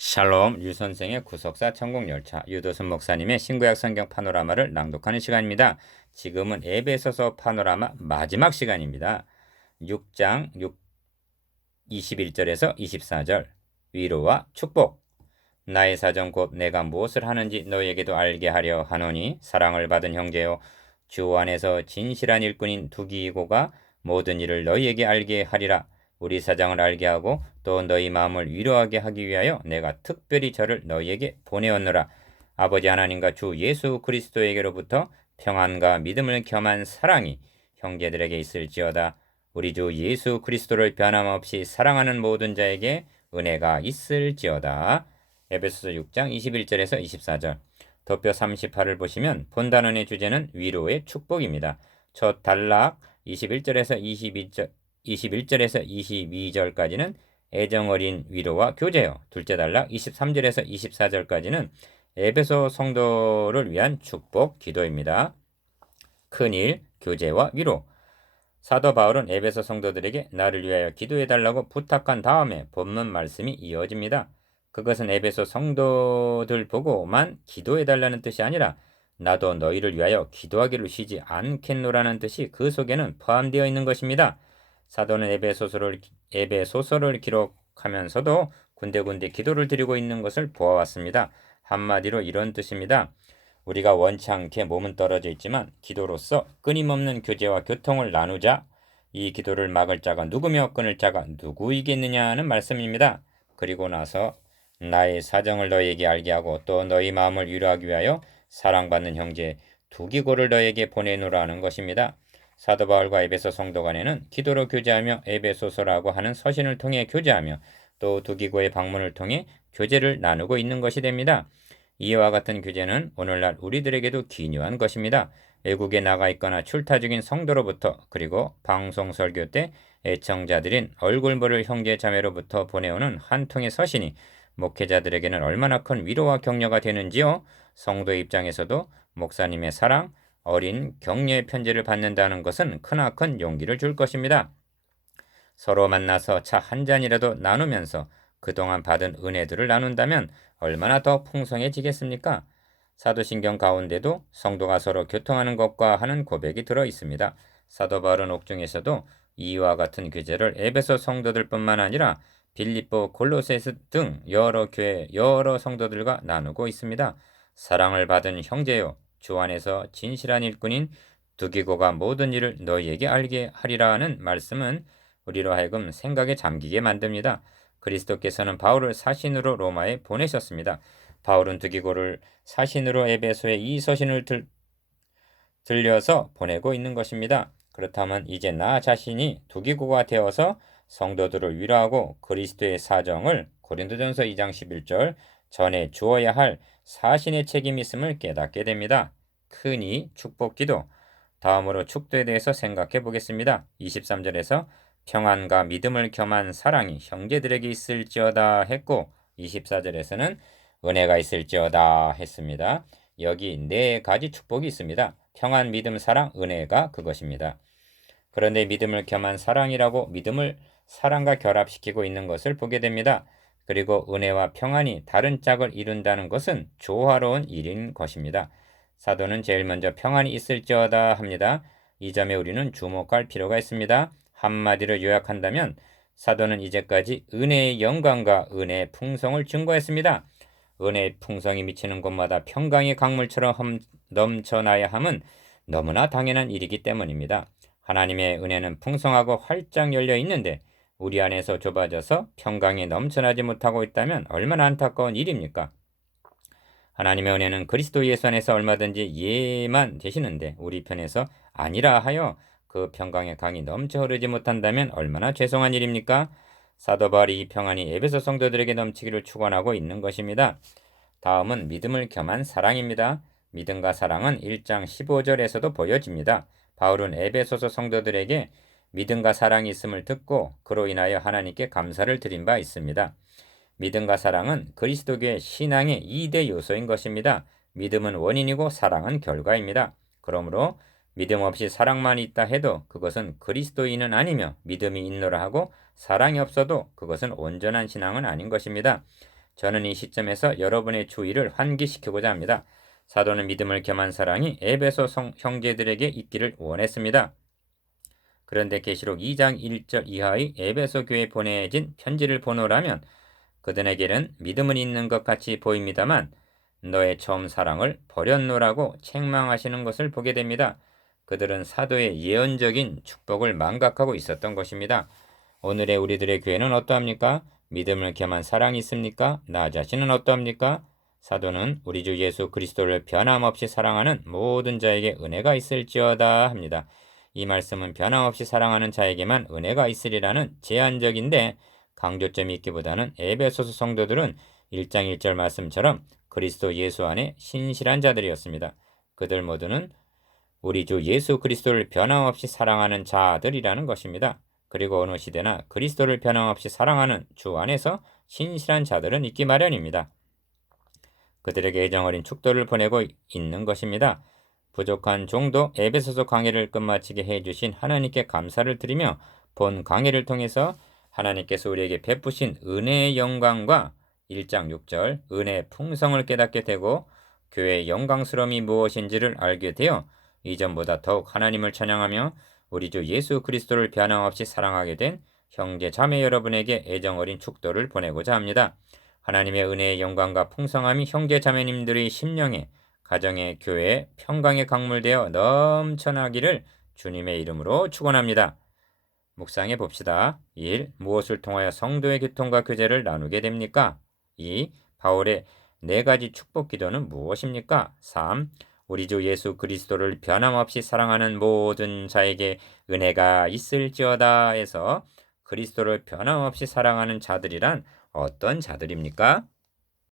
샬롬 류선생의 구속사 천국열차 유도순 목사님의 신구약 성경 파노라마를 낭독하는 시간입니다. 지금은 에베소서 파노라마 마지막 시간입니다. 6장 21절에서 24절 위로와 축복. 나의 사정 곧 내가 무엇을 하는지 너에게도 알게 하려 하노니 사랑을 받은 형제요 주 안에서 진실한 일꾼인 두기고가 모든 일을 너희에게 알게 하리라. 우리 사장을 알게 하고 또 너희 마음을 위로하게 하기 위하여 내가 특별히 저를 너희에게 보내었노라. 아버지 하나님과 주 예수 그리스도에게로부터 평안과 믿음을 겸한 사랑이 형제들에게 있을지어다. 우리 주 예수 그리스도를 변함없이 사랑하는 모든 자에게 은혜가 있을지어다. 에베소서 6장 21절에서 24절. 도표 38을 보시면 본단원의 주제는 위로의 축복입니다. 첫 단락 21절에서 21절에서 22절까지는 애정어린 위로와 교제요. 둘째 단락 23절에서 24절까지는 에베소 성도를 위한 축복 기도입니다. 큰일, 교제와 위로. 사도 바울은 에베소 성도들에게 나를 위하여 기도해달라고 부탁한 다음에 본문 말씀이 이어집니다. 그것은 에베소 성도들 보고만 기도해달라는 뜻이 아니라 나도 너희를 위하여 기도하기를 쉬지 않겠노라는 뜻이 그 속에는 포함되어 있는 것입니다. 사도는 에베소서를 기록하면서도 군데군데 기도를 드리고 있는 것을 보아왔습니다. 한마디로 이런 뜻입니다. 우리가 원치 않게 몸은 떨어져 있지만 기도로서 끊임없는 교제와 교통을 나누자. 이 기도를 막을 자가 누구며 끊을 자가 누구이겠느냐는 말씀입니다. 그리고 나서 나의 사정을 너희에게 알게 하고 또 너희 마음을 위로하기 위하여 사랑받는 형제 두기고를 너희에게 보내노라는 것입니다. 사도 바울과 에베소 성도 간에는 기도로 교제하며 에베소서라고 하는 서신을 통해 교제하며 또 두기고의 방문을 통해 교제를 나누고 있는 것이 됩니다. 이와 같은 교제는 오늘날 우리들에게도 기묘한 것입니다. 외국에 나가 있거나 출타 중인 성도로부터 그리고 방송 설교 때 애청자들인 얼굴 모를 형제 자매로부터 보내오는 한 통의 서신이 목회자들에게는 얼마나 큰 위로와 격려가 되는지요. 성도 입장에서도 목사님의 사랑, 어린 격려의 편지를 받는다는 것은 크나큰 용기를 줄 것입니다. 서로 만나서 차 한 잔이라도 나누면서 그동안 받은 은혜들을 나눈다면 얼마나 더 풍성해지겠습니까? 사도신경 가운데도 성도가 서로 교통하는 것과 하는 고백이 들어 있습니다. 사도 바울은 옥중에서도 이와 같은 교제를 에베소 성도들뿐만 아니라 빌립보, 골로새서 등 여러 교회, 여러 성도들과 나누고 있습니다. 사랑을 받은 형제요, 주 안에서 진실한 일꾼인 두기고가 모든 일을 너희에게 알게 하리라는 말씀은 우리로 하여금 생각에 잠기게 만듭니다. 그리스도께서는 바울을 사신으로 로마에 보내셨습니다. 바울은 두기고를 사신으로 에베소에 이 서신을 들려서 보내고 있는 것입니다. 그렇다면 이제 나 자신이 두기고가 되어서 성도들을 위로하고 그리스도의 사정을 고린도전서 2장 11절 전해 주어야 할 사신의 책임이 있음을 깨닫게 됩니다. 크니 축복기도. 다음으로 축도에 대해서 생각해 보겠습니다. 23절에서 평안과 믿음을 겸한 사랑이 형제들에게 있을지어다 했고 24절에서는 은혜가 있을지어다 했습니다. 여기 네 가지 축복이 있습니다. 평안, 믿음, 사랑, 은혜가 그것입니다. 그런데 믿음을 겸한 사랑이라고 믿음을 사랑과 결합시키고 있는 것을 보게 됩니다. 그리고 은혜와 평안이 다른 짝을 이룬다는 것은 조화로운 일인 것입니다. 사도는 제일 먼저 평안이 있을지어다 합니다. 이 점에 우리는 주목할 필요가 있습니다. 한마디로 요약한다면 사도는 이제까지 은혜의 영광과 은혜의 풍성을 증거했습니다. 은혜의 풍성이 미치는 곳마다 평강의 강물처럼 넘쳐나야 함은 너무나 당연한 일이기 때문입니다. 하나님의 은혜는 풍성하고 활짝 열려 있는데 우리 안에서 좁아져서 평강이 넘쳐나지 못하고 있다면 얼마나 안타까운 일입니까? 하나님의 은혜는 그리스도 예수 안에서 얼마든지 예만 되시는데 우리 편에서 아니라 하여 그 평강의 강이 넘쳐 흐르지 못한다면 얼마나 죄송한 일입니까? 사도 바울이 이 평안이 에베소 성도들에게 넘치기를 축원하고 있는 것입니다. 다음은 믿음을 겸한 사랑입니다. 믿음과 사랑은 1장 15절에서도 보여집니다. 바울은 에베소서 성도들에게 믿음과 사랑이 있음을 듣고 그로 인하여 하나님께 감사를 드린 바 있습니다. 믿음과 사랑은 그리스도교의 신앙의 2대 요소인 것입니다. 믿음은 원인이고 사랑은 결과입니다. 그러므로 믿음 없이 사랑만 있다 해도 그것은 그리스도인은 아니며 믿음이 있노라 하고 사랑이 없어도 그것은 온전한 신앙은 아닌 것입니다. 저는 이 시점에서 여러분의 주의를 환기시키고자 합니다. 사도는 믿음을 겸한 사랑이 에베소 형제들에게 있기를 원했습니다. 그런데 계시록 2장 1절 이하의 에베소 교회에 보내진 편지를 보노라면 그들에게는 믿음은 있는 것 같이 보입니다만 너의 처음 사랑을 버렸노라고 책망하시는 것을 보게 됩니다. 그들은 사도의 예언적인 축복을 망각하고 있었던 것입니다. 오늘의 우리들의 교회는 어떠합니까? 믿음을 겸한 사랑이 있습니까? 나 자신은 어떠합니까? 사도는 우리 주 예수 그리스도를 변함없이 사랑하는 모든 자에게 은혜가 있을지어다 합니다. 이 말씀은 변함없이 사랑하는 자에게만 은혜가 있으리라는 제한적인데 강조점이 있기보다는 에베소서 성도들은 1장 1절 말씀처럼 그리스도 예수 안에 신실한 자들이었습니다. 그들 모두는 우리 주 예수 그리스도를 변함없이 사랑하는 자들이라는 것입니다. 그리고 어느 시대나 그리스도를 변함없이 사랑하는 주 안에서 신실한 자들은 있기 마련입니다. 그들에게 애정어린 축도를 보내고 있는 것입니다. 부족한 종도 에베소서 강해를 끝마치게 해주신 하나님께 감사를 드리며 본 강해를 통해서 하나님께서 우리에게 베푸신 은혜의 영광과 1장 6절 은혜의 풍성을 깨닫게 되고 교회의 영광스러움이 무엇인지를 알게 되어 이전보다 더욱 하나님을 찬양하며 우리 주 예수 그리스도를 변함없이 사랑하게 된 형제 자매 여러분에게 애정어린 축도를 보내고자 합니다. 하나님의 은혜의 영광과 풍성함이 형제 자매님들의 심령에 가정의 교회에 평강의 강물되어 넘쳐나기를 주님의 이름으로 축원합니다. 묵상해 봅시다. 1. 무엇을 통하여 성도의 교통과 교제를 나누게 됩니까? 2. 바울의 4가지 축복 기도는 무엇입니까? 3. 우리 주 예수 그리스도를 변함없이 사랑하는 모든 자에게 은혜가 있을지어다에서 그리스도를 변함없이 사랑하는 자들이란 어떤 자들입니까?